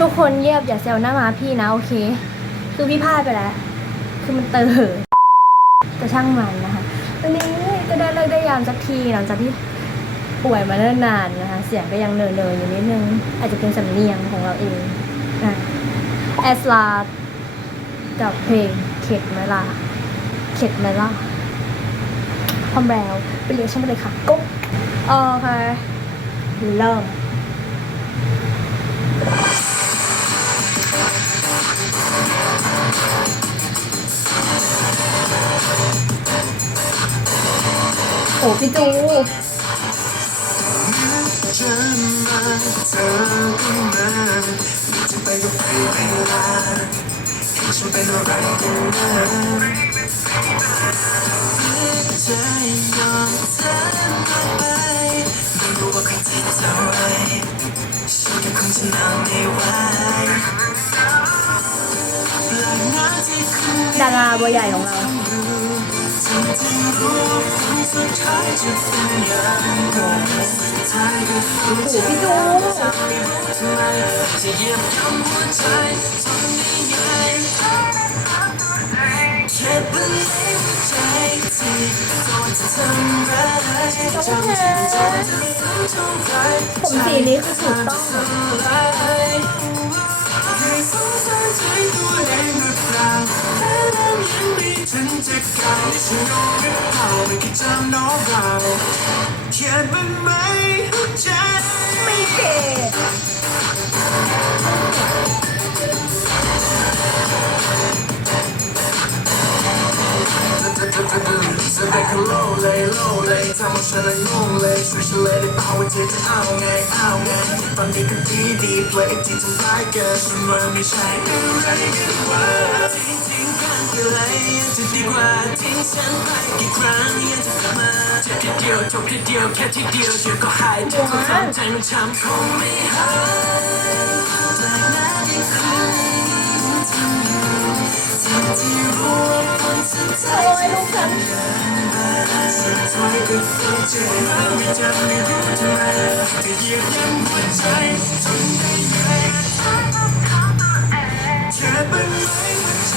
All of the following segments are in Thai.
ทุกคนเงียบอย่าแซวหน้ามาพี่นะโอเค คือพี่พลาดไปแล้ว คือมันเตอแต่ช่างมันนะคะวันนี้ก็ได้เลิกได้ยามสักทีหลังจากที่ป่วยมาเนิ่นนานนะคะ เสียงก็ยังเนยๆอยู่นิดนึง อาจจะเป็นสำเนียงของเราเองอะแอสลากับเพลงเข็ดไหมล่ะเข็ดไหมล่ะพร้อมแล้วไปเรียนช่างไปเลยค่ะกุ๊กโอเคเริ่ม นก็คงจะนานไม่ไหวแปลกหน้าที่คุณดาราบัวใหญ่ของเรา ผมสีนี้คือถูกต้อง ม่คิดจำน้องเราแค่เป็นไหมหัวใจ ไม่เก๋ สเต็กโลเลยโลเลยทำเอาฉันละงงเลยช่วยฉันเลยได้เปล่าว่าเธอจะเอาไงเอาไงตอนนี้ก็ดีดีเพลงที่ทำร้ายเกินฉันว่าไม่ใช่อะไรกันวะ ทิ้งทิ้งกันไปเลยยังจะดีกว่าทิ้งฉันไปกี่ครั้งยังจะกลับมาเจ็บทีเดียวจบทีเดียวแค่ทีเดียวเดี๋ยวก็หายเธอคงทำใจมันช้ำคงไม่หายแต่หน้าที่ใครทำอยู่ทั้งที่รู้ว่าผลสุดท้ายโอ้ยลูกฉันสุดท้ายก็คงเจะไม่จำไม่รู้ทำไมจะเยียบย่ำหัวใจทนได้ไงแค่เป็นไรหัวใจ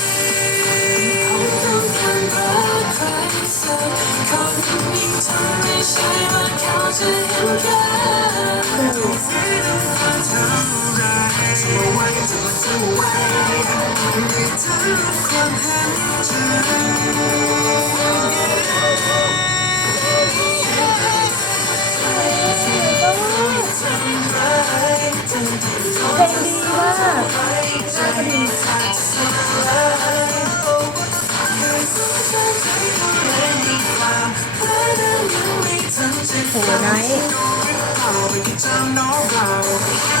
ว้จะมาจะไว้ไม่เธอความเห็นใจเพลงดีมากโอเราแค่มันใจทำให้เธอไม่อยากจะได้แค่เป็นไรหัวใจแค่เนี้ยเคยสงสารใจตัวเองหไม่ทั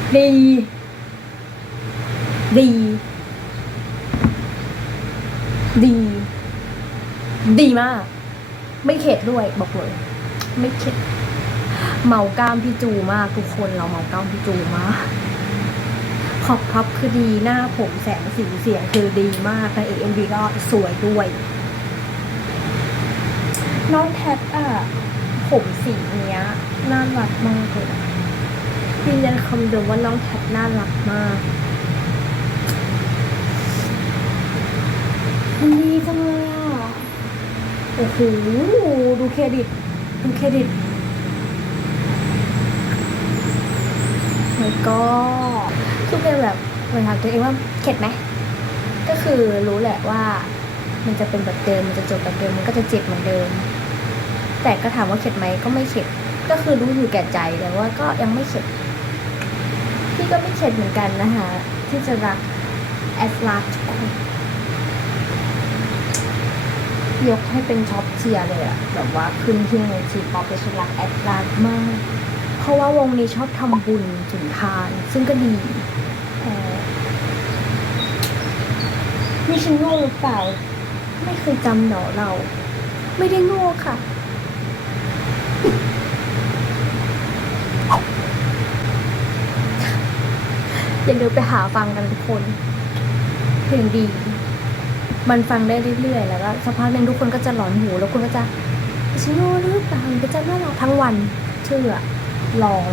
ดีดีดี ดีมาก ไม่เข็ดด้วยบอกเลย ไม่เข็ด เมาก้ามพี่จูมาก ทุกคนเราเมาก้ามพี่จูมากขอบพับคือดีหน้าผมแสงสีเสียงคือดีมากแต่เอ็มวีก็สวยด้วย น้องแท็บอะ ผมสีเนี้ยน่ารักมากเลย ยืนยันคำเดิมว่าน้องแท็บน่ารักมากมันดีจังเลยอะ โอ้โห ดูเครดิต ดูเครดิตแล้วก็คือเป็นแบบเหมือนถามตัวเองว่าเข็ดไหม ก็คือรู้แหละว่ามันจะเป็นแบบเดิม มันจะจบแบบเดิม มันก็จะเจ็บเหมือนเดิม แต่ก็ถามว่าเข็ดไหมก็ไม่เข็ด ก็คือรู้อยู่แก่ใจแต่ว่าก็ยังไม่เข็ด พี่ก็ไม่เข็ดเหมือนกันนะคะ ที่จะรักแอดลาทุกคนยกให้เป็นท็อปเทียร์เลยอะแบบว่าขึ้นที่ในทีป๊อปเป็นฉันรักแอดลาสมาก เพราะว่าวงนี้ชอบทำบุญสุนทาน ซึ่งก็ดีนี่ฉันโง่หรือเปล่า ไม่เคยจำหนอเรา ไม่ได้โง่ค่ะ อย่าลืมไปหาฟังกันทุกคนเพลงดี มันฟังได้เรื่อยๆแล้วก็สักพักหนึ่งทุกคนก็จะหลอนหูแล้วคุณก็จะฉันโน่หรือเปล่าไปจะน่ารักทั้งวันเชื่อลอง